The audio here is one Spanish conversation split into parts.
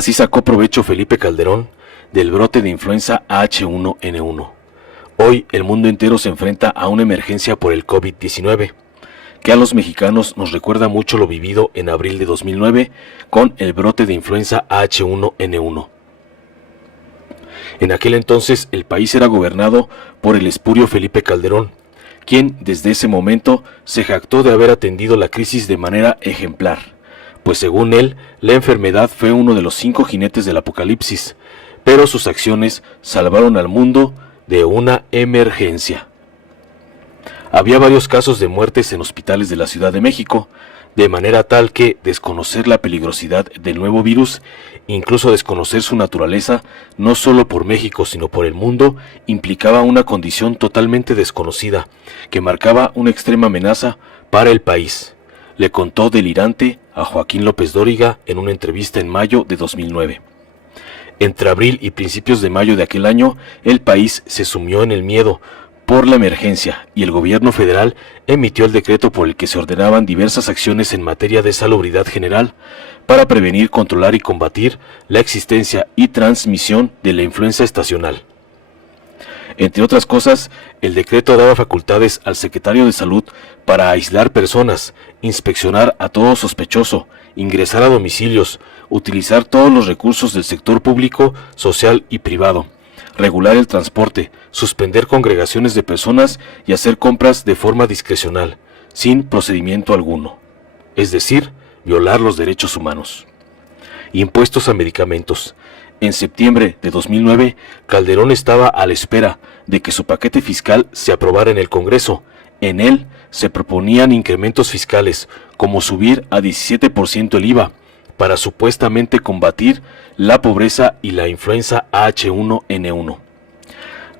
Así sacó provecho Felipe Calderón del brote de influenza H1N1. Hoy el mundo entero se enfrenta a una emergencia por el COVID-19, que a los mexicanos nos recuerda mucho lo vivido en abril de 2009 con el brote de influenza H1N1. En aquel entonces el país era gobernado por el espurio Felipe Calderón, quien desde ese momento se jactó de haber atendido la crisis de manera ejemplar, pues según él, la enfermedad fue uno de los 5 jinetes del apocalipsis, pero sus acciones salvaron al mundo de una emergencia. Había varios casos de muertes en hospitales de la Ciudad de México, de manera tal que desconocer la peligrosidad del nuevo virus, incluso desconocer su naturaleza, no solo por México sino por el mundo, implicaba una condición totalmente desconocida, que marcaba una extrema amenaza para el país, le contó delirante a Joaquín López Dóriga en una entrevista en mayo de 2009. Entre abril y principios de mayo de aquel año, el país se sumió en el miedo por la emergencia y el gobierno federal emitió el decreto por el que se ordenaban diversas acciones en materia de salubridad general para prevenir, controlar y combatir la existencia y transmisión de la influenza estacional. Entre otras cosas, el decreto daba facultades al secretario de Salud para aislar personas, inspeccionar a todo sospechoso, ingresar a domicilios, utilizar todos los recursos del sector público, social y privado, regular el transporte, suspender congregaciones de personas y hacer compras de forma discrecional, sin procedimiento alguno, es decir, violar los derechos humanos. Impuestos a medicamentos. En septiembre de 2009, Calderón estaba a la espera de que su paquete fiscal se aprobara en el Congreso. En él se proponían incrementos fiscales, como subir a 17% el IVA, para supuestamente combatir la pobreza y la influenza H1N1.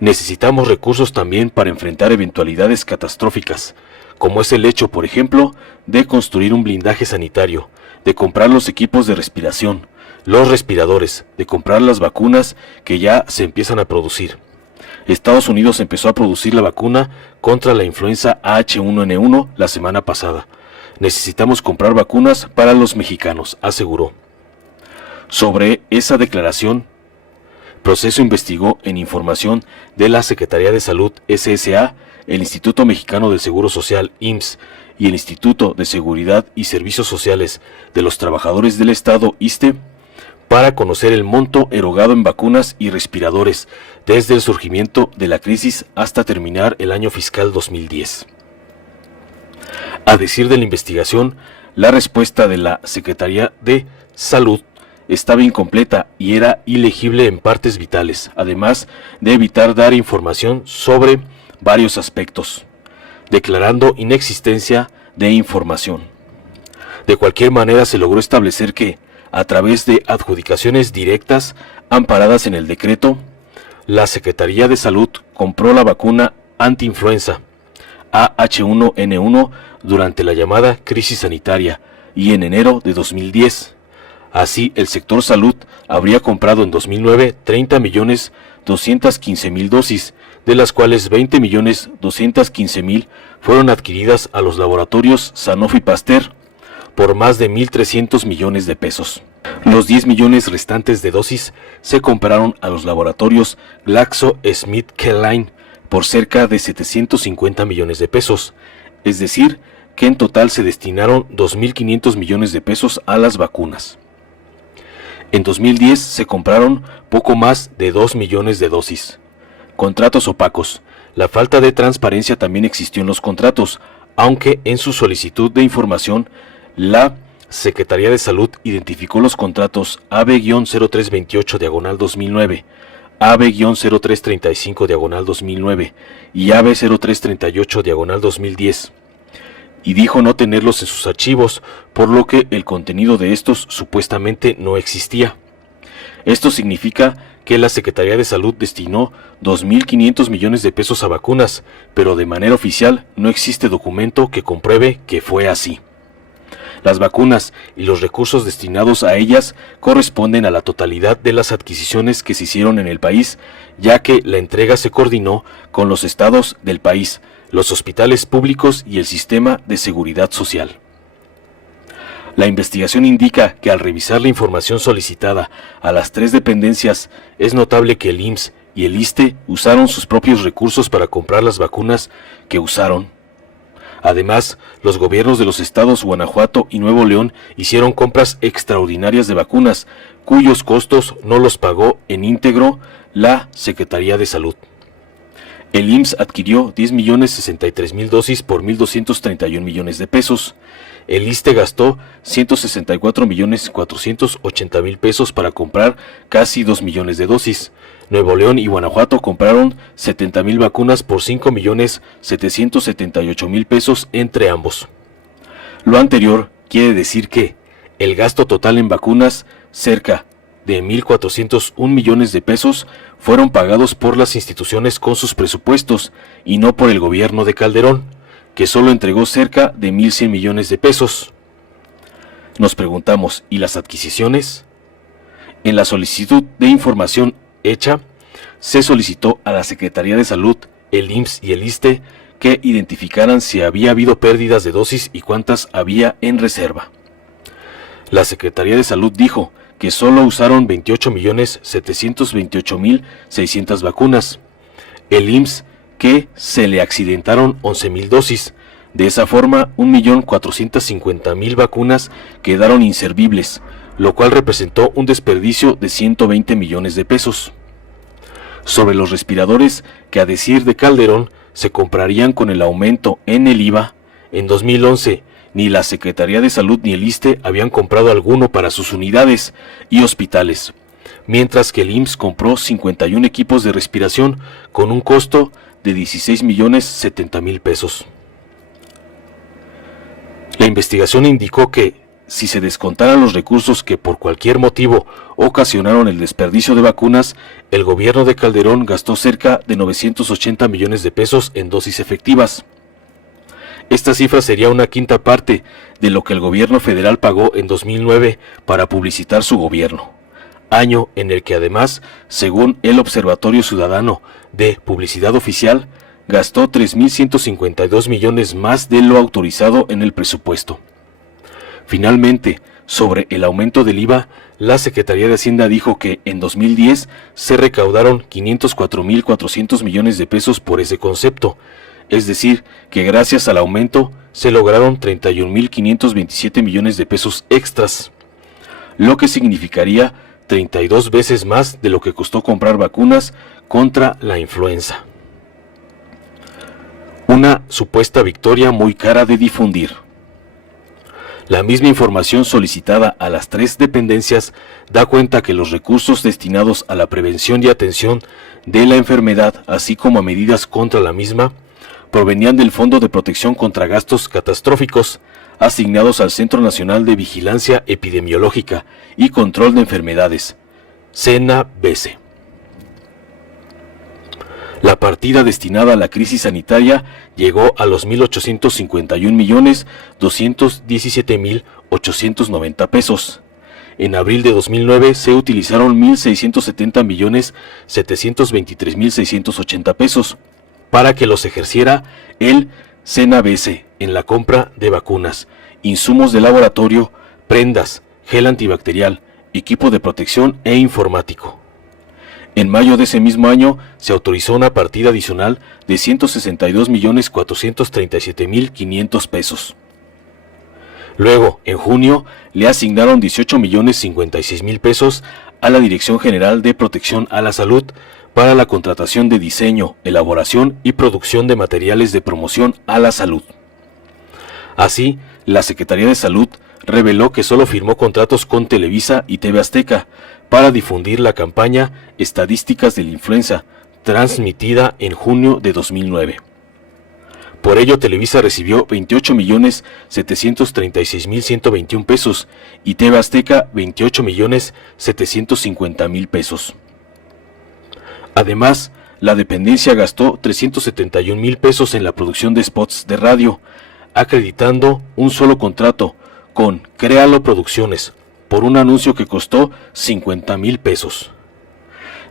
Necesitamos recursos también para enfrentar eventualidades catastróficas, como es el hecho, por ejemplo, de construir un blindaje sanitario, de comprar los equipos de respiración, los respiradores, de comprar las vacunas que ya se empiezan a producir. Estados Unidos empezó a producir la vacuna contra la influenza H1N1 la semana pasada. Necesitamos comprar vacunas para los mexicanos, aseguró. Sobre esa declaración, Proceso investigó en información de la Secretaría de Salud SSA, el Instituto Mexicano del Seguro Social IMSS y el Instituto de Seguridad y Servicios Sociales de los Trabajadores del Estado ISSSTE, para conocer el monto erogado en vacunas y respiradores desde el surgimiento de la crisis hasta terminar el año fiscal 2010. A decir de la investigación, la respuesta de la Secretaría de Salud estaba incompleta y era ilegible en partes vitales, además de evitar dar información sobre varios aspectos, declarando inexistencia de información. De cualquier manera, se logró establecer que, a través de adjudicaciones directas amparadas en el decreto, la Secretaría de Salud compró la vacuna antiinfluenza H1N1 durante la llamada crisis sanitaria y en enero de 2010. Así, el sector salud habría comprado en 2009 30.215.000 dosis, de las cuales 20.215.000 fueron adquiridas a los laboratorios Sanofi Pasteur por más de 1.300 millones de pesos. Los 10 millones restantes de dosis se compraron a los laboratorios GlaxoSmithKline por cerca de 750 millones de pesos, es decir, que en total se destinaron 2.500 millones de pesos a las vacunas. En 2010 se compraron poco más de 2 millones de dosis. Contratos opacos. La falta de transparencia también existió en los contratos, aunque en su solicitud de información, la Secretaría de Salud identificó los contratos AB-0328-2009, AB-0335-2009 y AB-0338-2010, y dijo no tenerlos en sus archivos, por lo que el contenido de estos supuestamente no existía. Esto significa que la Secretaría de Salud destinó 2.500 millones de pesos a vacunas, pero de manera oficial no existe documento que compruebe que fue así. Las vacunas y los recursos destinados a ellas corresponden a la totalidad de las adquisiciones que se hicieron en el país, ya que la entrega se coordinó con los estados del país, los hospitales públicos y el sistema de seguridad social. La investigación indica que al revisar la información solicitada a las tres dependencias, es notable que el IMSS y el ISSSTE usaron sus propios recursos para comprar las vacunas que usaron. Además, los gobiernos de los estados Guanajuato y Nuevo León hicieron compras extraordinarias de vacunas, cuyos costos no los pagó en íntegro la Secretaría de Salud. El IMSS adquirió 10.063.000 dosis por 1.231 millones de pesos. El ISSSTE gastó 164.480.000 pesos para comprar casi 2 millones de dosis. Nuevo León y Guanajuato compraron 70.000 vacunas por 5.778.000 pesos entre ambos. Lo anterior quiere decir que el gasto total en vacunas, cerca de 1.401 millones de pesos, fueron pagados por las instituciones con sus presupuestos y no por el gobierno de Calderón, que solo entregó cerca de 1.100 millones de pesos. Nos preguntamos, ¿y las adquisiciones? En la solicitud de información hecha, se solicitó a la Secretaría de Salud, el IMSS y el ISSSTE que identificaran si había habido pérdidas de dosis y cuántas había en reserva. La Secretaría de Salud dijo que solo usaron 28.728.600 vacunas. El IMSS que se le accidentaron 11.000 dosis. De esa forma, 1.450.000 vacunas quedaron inservibles, lo cual representó un desperdicio de 120 millones de pesos. Sobre los respiradores, que a decir de Calderón, se comprarían con el aumento en el IVA, en 2011 ni la Secretaría de Salud ni el ISSSTE habían comprado alguno para sus unidades y hospitales, mientras que el IMSS compró 51 equipos de respiración con un costo de 16.070.000 pesos. La investigación indicó que, si se descontaran los recursos que por cualquier motivo ocasionaron el desperdicio de vacunas, el gobierno de Calderón gastó cerca de 980 millones de pesos en dosis efectivas. Esta cifra sería una quinta parte de lo que el gobierno federal pagó en 2009 para publicitar su gobierno, año en el que además, según el Observatorio Ciudadano de Publicidad Oficial, gastó 3.152 millones más de lo autorizado en el presupuesto. Finalmente, sobre el aumento del IVA, la Secretaría de Hacienda dijo que en 2010 se recaudaron 504.400 millones de pesos por ese concepto, es decir, que gracias al aumento se lograron 31.527 millones de pesos extras, lo que significaría 32 veces más de lo que costó comprar vacunas contra la influenza. Una supuesta victoria muy cara de difundir. La misma información solicitada a las tres dependencias da cuenta que los recursos destinados a la prevención y atención de la enfermedad, así como a medidas contra la misma, provenían del Fondo de Protección contra Gastos Catastróficos, asignados al Centro Nacional de Vigilancia Epidemiológica y Control de Enfermedades, CENAVC. La partida destinada a la crisis sanitaria llegó a los 1.851.217.890 pesos. En abril de 2009 se utilizaron 1.670.723.680 pesos para que los ejerciera el CENAVC en la compra de vacunas, insumos de laboratorio, prendas, gel antibacterial, equipo de protección e informático. En mayo de ese mismo año se autorizó una partida adicional de 162.437.500 pesos. Luego, en junio, le asignaron 18.056.000 pesos a la Dirección General de Protección a la Salud para la contratación de diseño, elaboración y producción de materiales de promoción a la salud. Así, la Secretaría de Salud reveló que solo firmó contratos con Televisa y TV Azteca para difundir la campaña Estadísticas de la Influenza, transmitida en junio de 2009. Por ello, Televisa recibió 28.736.121 pesos y TV Azteca 28.750.000 pesos. Además, la dependencia gastó 371.000 pesos en la producción de spots de radio, acreditando un solo contrato con Créalo Producciones por un anuncio que costó 50.000 pesos.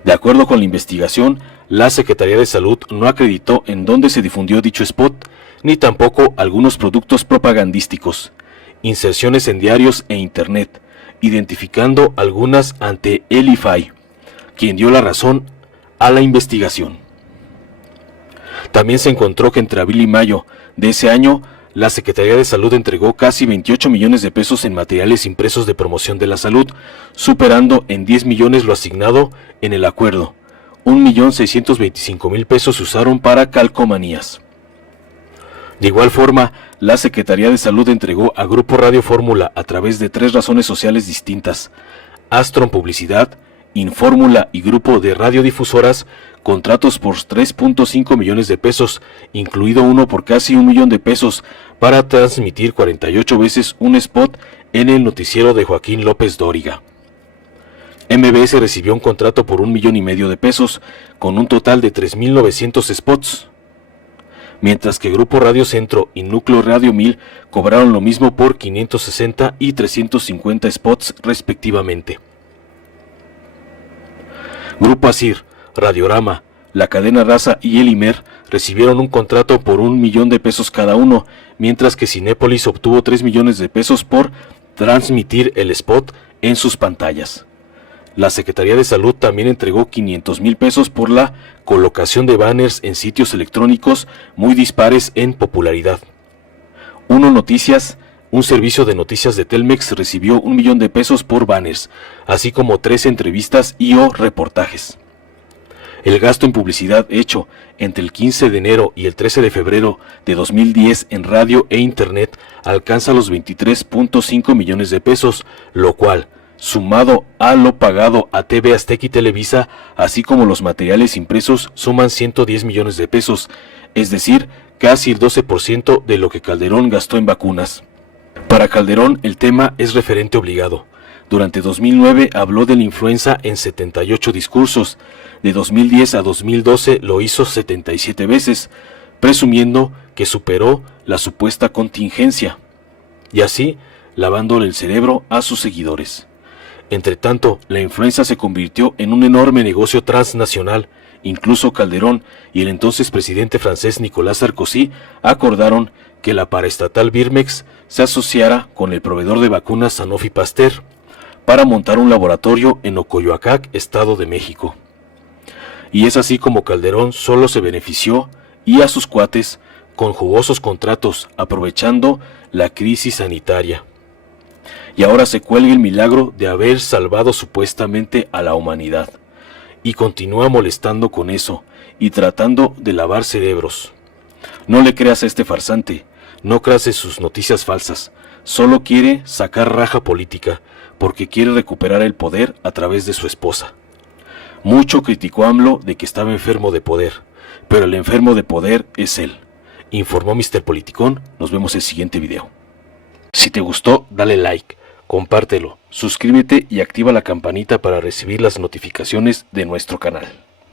De acuerdo con la investigación, la Secretaría de Salud no acreditó en dónde se difundió dicho spot, ni tampoco algunos productos propagandísticos, inserciones en diarios e internet, identificando algunas ante el IFAI, quien dio la razón a la investigación. También se encontró que entre abril y mayo de ese año, la Secretaría de Salud entregó casi 28 millones de pesos en materiales impresos de promoción de la salud, superando en 10 millones lo asignado en el acuerdo. 1.625.000 pesos se usaron para calcomanías. De igual forma, la Secretaría de Salud entregó a Grupo Radio Fórmula a través de 3 razones sociales distintas, Astron Publicidad, Infórmula y Grupo de Radiodifusoras, contratos por 3.5 millones de pesos, incluido uno por casi 1 millón de pesos, para transmitir 48 veces un spot en el noticiero de Joaquín López Dóriga. MBS recibió un contrato por 1,5 millones de pesos, con un total de 3.900 spots, mientras que Grupo Radio Centro y Núcleo Radio 1000 cobraron lo mismo por 560 y 350 spots respectivamente. Grupo ASIR, Radiorama, la cadena Raza y el IMER recibieron un contrato por 1 millón de pesos cada uno, mientras que Cinépolis obtuvo 3 millones de pesos por transmitir el spot en sus pantallas. La Secretaría de Salud también entregó 500,000 pesos por la colocación de banners en sitios electrónicos muy dispares en popularidad. Uno Noticias, un servicio de noticias de Telmex, recibió 1 millón de pesos por banners, así como 3 entrevistas y o reportajes. El gasto en publicidad hecho entre el 15 de enero y el 13 de febrero de 2010 en radio e internet alcanza los 23.5 millones de pesos, lo cual, sumado a lo pagado a TV Azteca y Televisa, así como los materiales impresos, suman 110 millones de pesos, es decir, casi el 12% de lo que Calderón gastó en vacunas. Para Calderón, el tema es referente obligado. Durante 2009 habló de la influenza en 78 discursos, de 2010 a 2012 lo hizo 77 veces, presumiendo que superó la supuesta contingencia, y así lavándole el cerebro a sus seguidores. Entre tanto, la influenza se convirtió en un enorme negocio transnacional. Incluso Calderón y el entonces presidente francés Nicolas Sarkozy acordaron que la paraestatal Birmex se asociara con el proveedor de vacunas Sanofi Pasteur para montar un laboratorio en Ocoyoacac, Estado de México. Y es así como Calderón solo se benefició, y a sus cuates, con jugosos contratos, aprovechando la crisis sanitaria. Y ahora se cuelga el milagro de haber salvado supuestamente a la humanidad, y continúa molestando con eso, y tratando de lavar cerebros. No le creas a este farsante, no creas en sus noticias falsas, solo quiere sacar raja política, porque quiere recuperar el poder a través de su esposa. Mucho criticó a AMLO de que estaba enfermo de poder, pero el enfermo de poder es él. Informó Mr. Politicón, nos vemos en el siguiente video. Si te gustó, dale like, compártelo, suscríbete y activa la campanita para recibir las notificaciones de nuestro canal.